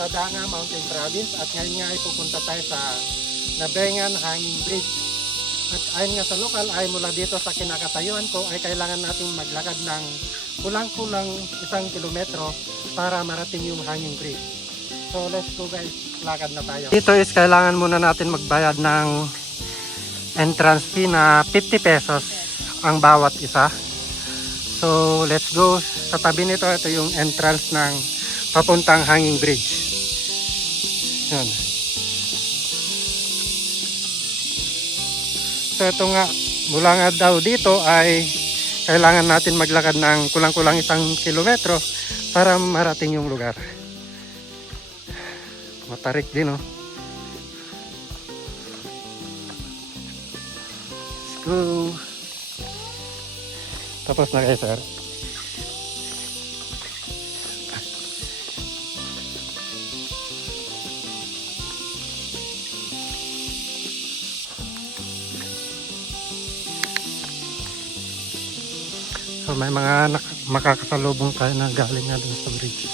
sa Danga Mountain Province at ngayon nga ay pupunta tayo sa Nabengan Hanging Bridge. At ayon nga sa lokal ay mula dito sa kinakatayuan ko ay kailangan natin maglakad ng kulang-kulang 1 kilometro para marating yung hanging bridge. So let's go guys, lakad na tayo. Dito is kailangan muna natin magbayad ng entrance fee na 50 pesos ang bawat isa. So let's go. Sa tabi nito, ito yung entrance ng papuntang hanging bridge. Yan. So ito nga, mula nga daw dito ay kailangan natin maglakad ng kulang-kulang 1 kilometro para marating yung lugar. Matarik din, oh. Let's go. Tapos na kayo, sir. So may mga makakasalubong tayo na galing nga dun sa bridge.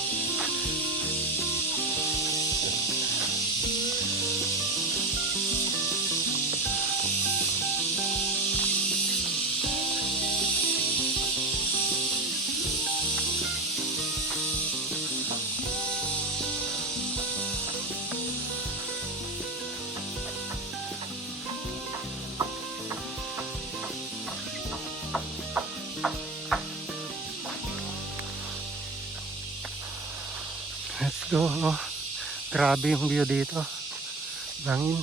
Let's go. Oh, grabe yung view dito. Bangin.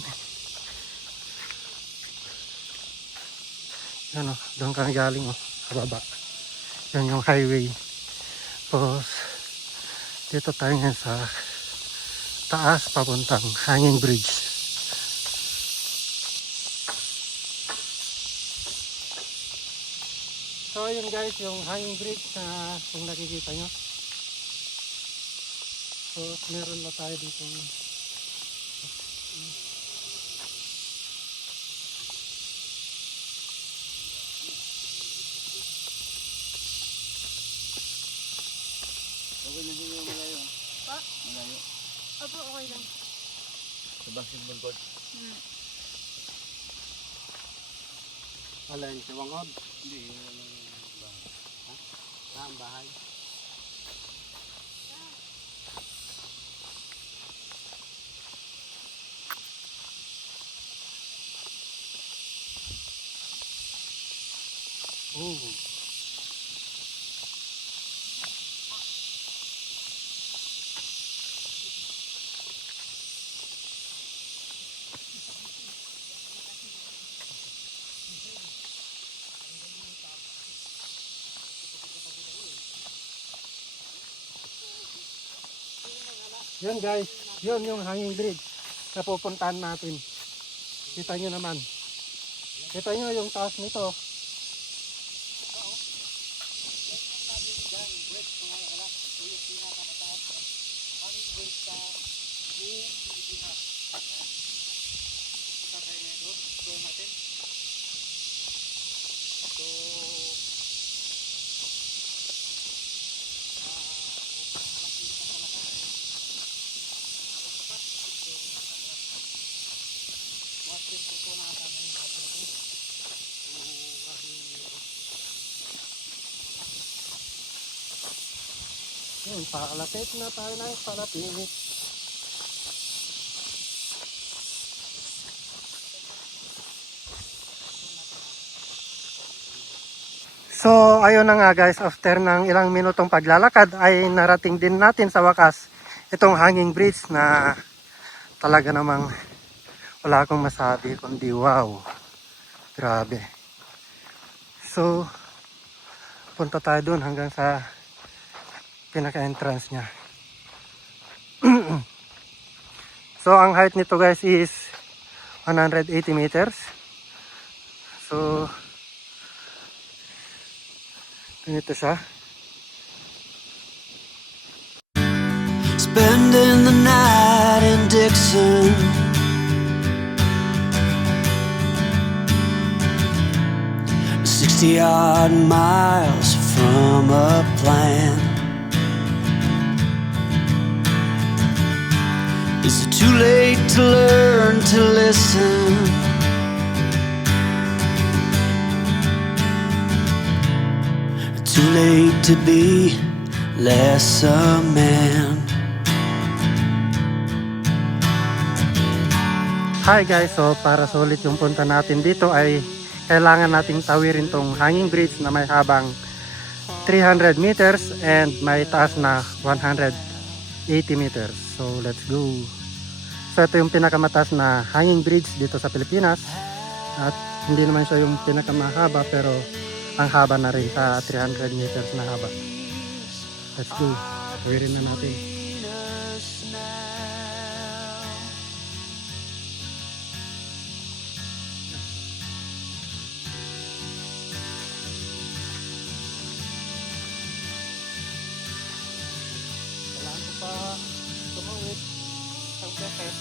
Yan, oh, doon kami galing, oh, sa baba. Yan yung highway. Tapos dito tayo ngayon sa taas papuntang hanging bridge. So yun guys, yung hanging bridge na kung nakikita nyo. So, meron na tayo dito. Okay na din yung malayo. Pa? Malayo. Opo, okay lang. Sa basketball court. Alin, si Wangod? Hindi, yung bahay. Ha? Ang bahay. Oh. Yun guys, yun yung hanging bridge na pupuntahan natin. Kita nyo naman. Kita nyo yung taas nito. Yun, palapit na tayo na, palapit. So, ayun na nga guys, after ng ilang minutong paglalakad ay narating din natin sa wakas itong hanging bridge na talaga namang wala akong masabi kundi wow. Grabe. So, punta tayo dun hanggang sa pinaka-entrance niya. So, ang height nito guys is 180 meters. So, ganito siya. Spending the night in Dixon, 60-odd miles from a plan. Is it too late to learn to listen? Too late to be less a man. Hi guys, so para sulit yung punta natin dito ay kailangan nating tawirin tong hanging bridge na may habang 300 meters and may taas na 180 meters. So let's go. So ito yung pinakamataas na hanging bridge dito sa Pilipinas at hindi naman siya yung pinakamahaba pero ang haba na rin sa 300 meters na haba. Let's go. Tawirin na natin. Pa tumawid ang beses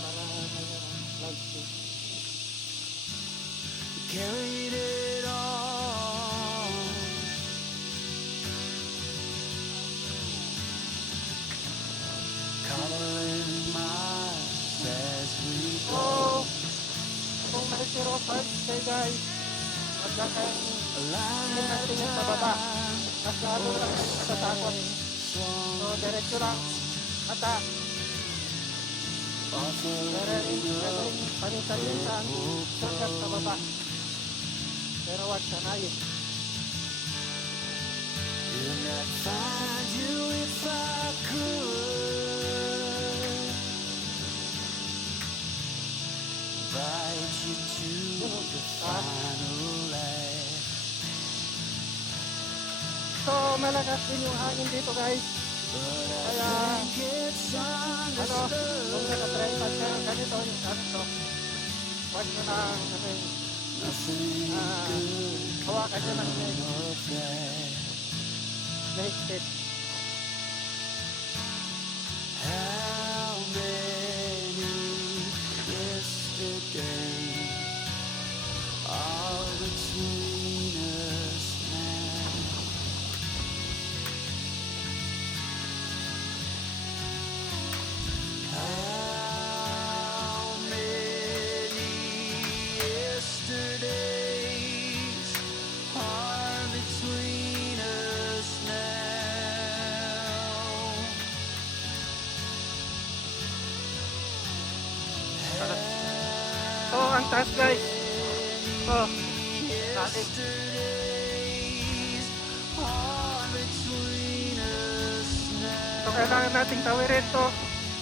para may landscape. Carried it on. Covering miles as we go. So kung may zero size kayo guys, at kayong tingin sa baba, mas lalo lang sa takot. So diretso lang ata meron paminsan-minsan sagat sa baba, pero wag sanayin. And I'd find you if I could. Invite you to the final light. So malakas din yung hangin dito guys, kaya kung naka-tripod kayo ganito yung to, wag nyo lang kasi hawakan nyo lang nahigpit. How many yesterdays are between us now? How many yesterdays are between us now? So ang taas guys, so natin Yesterdays are between us now. so kailangan nating tawirin to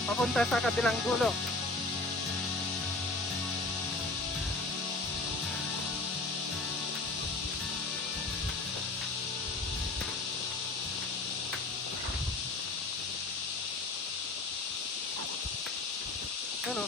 papunta sa kabilang dulo. Ano?